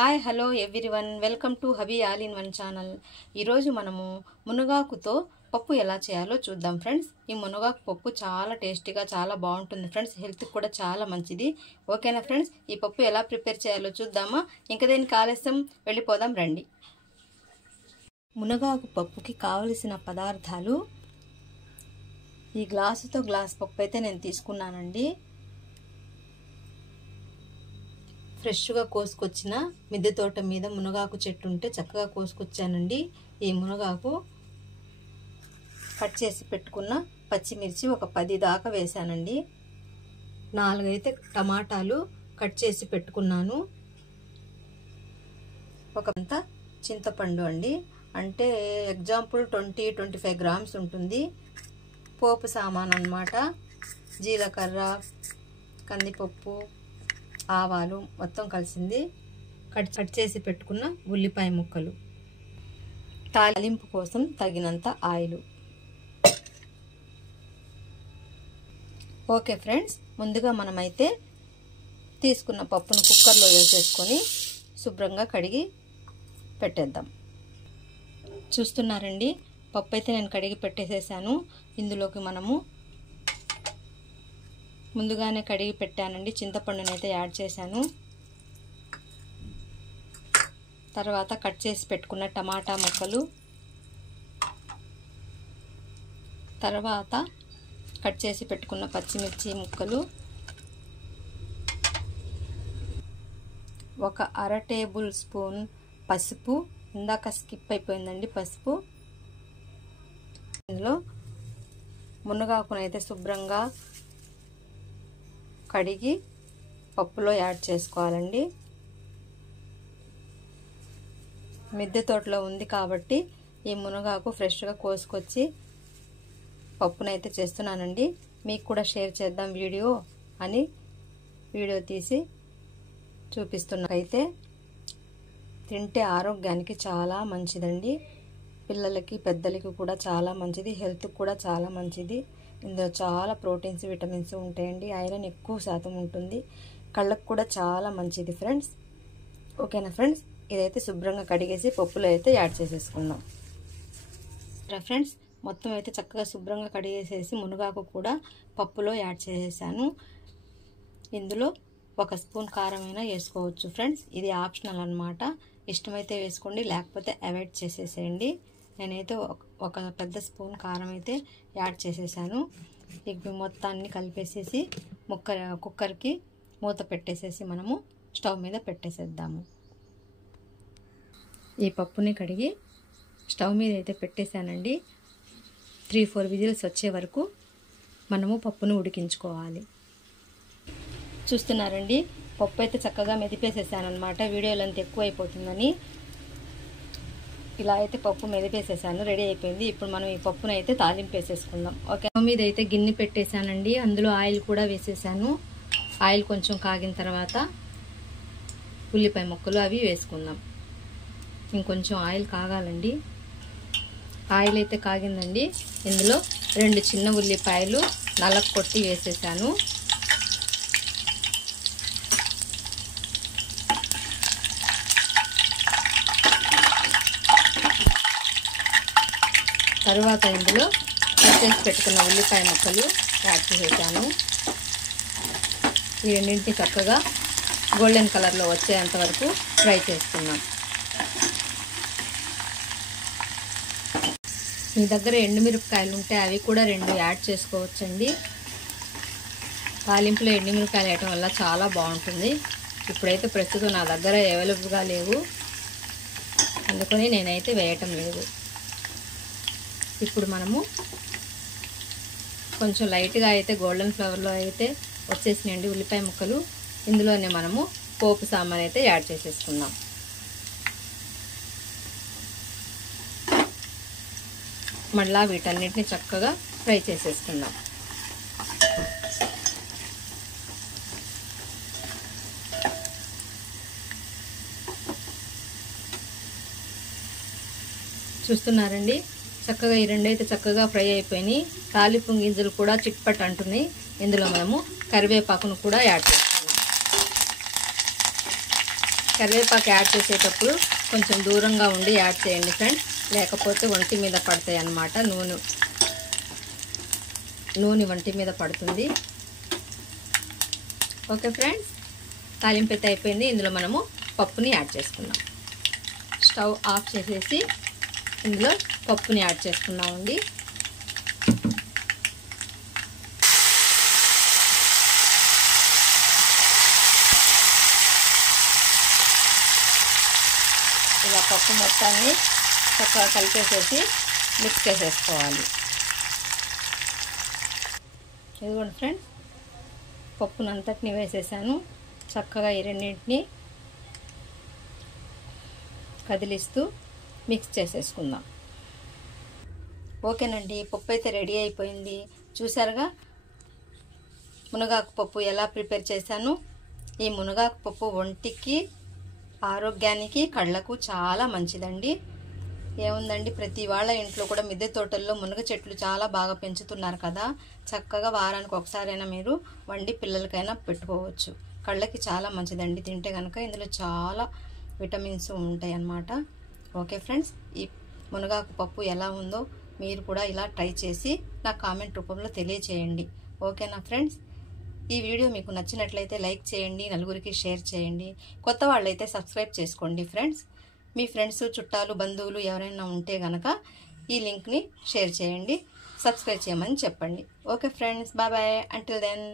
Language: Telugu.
Hi hello everyone, welcome to hubby all in one channel. ఈరోజు మనము మునగాకుతో పప్పు ఎలా చేయాలో చూద్దాం ఫ్రెండ్స్. ఈ మునగాకు పప్పు చాలా టేస్టీగా చాలా బాగుంటుంది ఫ్రెండ్స్. హెల్త్కి కూడా చాలా మంచిది. ఓకేనా ఫ్రెండ్స్, ఈ పప్పు ఎలా ప్రిపేర్ చేయాలో చూద్దామా? ఇంకా దేనికి ఆలస్యం, వెళ్ళిపోదాం రండి. మునగాకు పప్పుకి కావలసిన పదార్థాలు, ఈ గ్లాసుతో గ్లాస్ పప్పు అయితే నేను తీసుకున్నానండి. ఫ్రెష్గా కోసుకొచ్చిన మిద్దె తోట మీద మునగాకు చెట్టు ఉంటే చక్కగా కోసుకొచ్చానండి. ఈ మునగాకు కట్ చేసి పెట్టుకున్న పచ్చిమిర్చి ఒక 10 దాకా వేసానండి. 4 అయితే టమాటాలు కట్ చేసి పెట్టుకున్నాను. ఒక అంత చింతపండు అండి, అంటే ఎగ్జాంపుల్ 20-25 గ్రామ్స్ ఉంటుంది. పోపు సామాన్ అన్నమాట, జీలకర్ర, కందిపప్పు, ఆవాలు మొత్తం కలిసింది. కట్ చేసి పెట్టుకున్న ఉల్లిపాయ ముక్కలు, తాలింపు కోసం తగినంత ఆయిల్. ఓకే ఫ్రెండ్స్, ముందుగా మనమైతే తీసుకున్న పప్పును కుక్కర్లో వేసేసుకొని శుభ్రంగా కడిగి పెట్టేద్దాం. చూస్తున్నారండి, పప్పు అయితే నేను కడిగి పెట్టేసేసాను. ఇందులోకి మనము ముందుగానే కడిగి పెట్టానండి, చింతపండునైతే యాడ్ చేశాను. తర్వాత కట్ చేసి పెట్టుకున్న టమాటా ముక్కలు, తర్వాత కట్ చేసి పెట్టుకున్న పచ్చిమిర్చి ముక్కలు, ఒక 1/2 టేబుల్ స్పూన్ పసుపు, ఇందాక స్కిప్ అయిపోయిందండి పసుపు. ఇందులో మునగాకునైతే శుభ్రంగా కడిగి పప్పులో యాడ్ చేసుకోవాలండి. మిద్దె తోటలో ఉంది కాబట్టి ఈ మునగాకు ఫ్రెష్గా కోసుకొచ్చి పప్పునైతే చేస్తున్నానండి. మీకు కూడా షేర్ చేద్దాం వీడియో అని వీడియో తీసి చూపిస్తున్నైతే. తింటే ఆరోగ్యానికి చాలా మంచిదండి. పిల్లలకి పెద్దలకి కూడా చాలా మంచిది, హెల్త్కి కూడా చాలా మంచిది. ఇందులో చాలా ప్రోటీన్స్, విటమిన్స్ ఉంటాయండి. ఐరన్ ఎక్కువ శాతం ఉంటుంది. కళ్ళకు కూడా చాలా మంచిది ఫ్రెండ్స్. ఓకేనా ఫ్రెండ్స్, ఇదైతే శుభ్రంగా కడిగేసి పప్పులో అయితే యాడ్ చేసేసుకుందాం. ఫ్రెండ్స్, మొత్తం అయితే చక్కగా శుభ్రంగా కడిగేసేసి మునగాకు కూడా పప్పులో యాడ్ చేసేసాను. ఇందులో 1 స్పూన్ కారం అయినా వేసుకోవచ్చు ఫ్రెండ్స్, ఇది ఆప్షనల్ అన్నమాట. ఇష్టమైతే వేసుకోండి, లేకపోతే అవాయిడ్ చేసేసేయండి. నేనైతే ఒక పెద్ద స్పూన్ కారం అయితే యాడ్ చేసేసాను. ఇప్పుడు మొత్తాన్ని కలిపేసేసి కుక్కర్కి మూత పెట్టేసేసి మనము స్టవ్ మీద పెట్టేసేద్దాము. ఈ పప్పుని కడిగి స్టవ్ మీద అయితే పెట్టేశానండి. 3-4 విజిల్స్ వచ్చే వరకు మనము పప్పును ఉడికించుకోవాలి. చూస్తున్నారండి, పప్పు అయితే చక్కగా మెదిపేసేసాను అనమాట. వీడియోలో అంత ఎక్కువ అయిపోతుందని ఇలా అయితే పప్పు మెదిపేసేసాను, రెడీ అయిపోయింది. ఇప్పుడు మనం ఈ పప్పును అయితే తాలింపు వేసేసుకుందాం. ఓకే, మీద అయితే గిన్నె పెట్టేశానండి. అందులో ఆయిల్ కూడా వేసేసాను. ఆయిల్ కొంచెం కాగిన తర్వాత ఉల్లిపాయ ముక్కలు అవి వేసుకుందాం. ఇంకొంచెం ఆయిల్ కాగాలండి. ఆయిల్ అయితే కాగిందండి. ఇందులో 2 చిన్న ఉల్లిపాయలు నలగ కొట్టి వేసేసాను. తర్వాత ఇందులో కట్ చేసి పెట్టుకున్న ఉల్లిపాయ ముక్కలు యాడ్ చేసేసాను. ఈ రెండింటిని చక్కగా గోల్డెన్ కలర్లో వచ్చేంత వరకు ఫ్రై చేసుకున్నాం. మీ దగ్గర ఎండుమిరపకాయలు ఉంటే అవి కూడా 2 యాడ్ చేసుకోవచ్చండి. తాలింపులో ఎండుమిరపకాయలు వేయటం వల్ల చాలా బాగుంటుంది. ఇప్పుడైతే ప్రస్తుతం నా దగ్గర అవైలబుల్గా లేవు, అందుకని నేనైతే వేయటం లేదు. ఇప్పుడు మనము కొంచెం లైట్గా అయితే గోల్డెన్ ఫ్లేవర్లో అయితే వచ్చేసినాయండి ఉల్లిపాయ ముక్కలు. ఇందులోనే మనము పోపు సామాన్ అయితే యాడ్ చేసేసుకుందాం. మళ్ళీ వీటన్నిటిని చక్కగా ఫ్రై చేసేసుకుందాం. చూస్తున్నారండి, చక్కగా ఈ 2 అయితే చక్కగా ఫ్రై అయిపోయినాయి. తాలింపు గింజలు కూడా చిట్పట్ అంటున్నాయి. ఇందులో మనము కరివేపాకును కూడా యాడ్ చేసుకున్నాం. కరివేపాకు యాడ్ చేసేటప్పుడు కొంచెం దూరంగా ఉండి యాడ్ చేయండి ఫ్రెండ్స్, లేకపోతే ఒంటి మీద పడతాయి అన్నమాట. నూనె ఒంటి మీద పడుతుంది. ఓకే ఫ్రెండ్స్, తాలింపు అయితే అయిపోయింది. ఇందులో మనము పప్పుని యాడ్ చేసుకుందాం. స్టవ్ ఆఫ్ చేసేసి ఇందులో పప్పుని యాడ్ చేసుకున్నామండి. ఇలా పప్పు మొత్తాన్ని చక్కగా కలిపేసేసి మిక్స్ చేసేసుకోవాలి. ఇదిగోండి ఫ్రెండ్స్, పప్పునంతటిని వేసేసాను. చక్కగా ఈ రెండింటిని కదిలిస్తూ మిక్స్ చేసేసుకుందాం. ఓకేనండి, పప్పు అయితే రెడీ అయిపోయింది. చూసారుగా మునగాకు పప్పు ఎలా ప్రిపేర్ చేశాను. ఈ మునగాకు పప్పు ఒంటికి, ఆరోగ్యానికి, కళ్ళకు చాలా మంచిదండి. ఏముందండి, ప్రతి వాళ్ళ ఇంట్లో కూడా మిద్దె తోటల్లో మునగ చెట్లు చాలా బాగా పెంచుతున్నారు కదా. చక్కగా వారానికి ఒకసారైనా మీరు వండి పిల్లలకైనా పెట్టుకోవచ్చు. కళ్ళకి చాలా మంచిదండి తింటే కనుక. ఇందులో చాలా విటమిన్స్ ఉంటాయి అన్నమాట. ఓకే ఫ్రెండ్స్, ఈ మునగాకు పప్పు ఎలా ఉందో మీరు కూడా ఇలా ట్రై చేసి నా కామెంట్ రూపంలో తెలియచేయండి. ఓకేనా ఫ్రెండ్స్, ఈ వీడియో మీకు నచ్చినట్లయితే లైక్ చేయండి, నలుగురికి షేర్ చేయండి. కొత్త వాళ్ళైతే సబ్స్క్రైబ్ చేసుకోండి ఫ్రెండ్స్. మీ ఫ్రెండ్స్, చుట్టాలు, బంధువులు ఎవరైనా ఉంటే గనక ఈ లింక్ని షేర్ చేయండి, సబ్స్క్రైబ్ చేయమని చెప్పండి. Okay friends, bye bye, until then.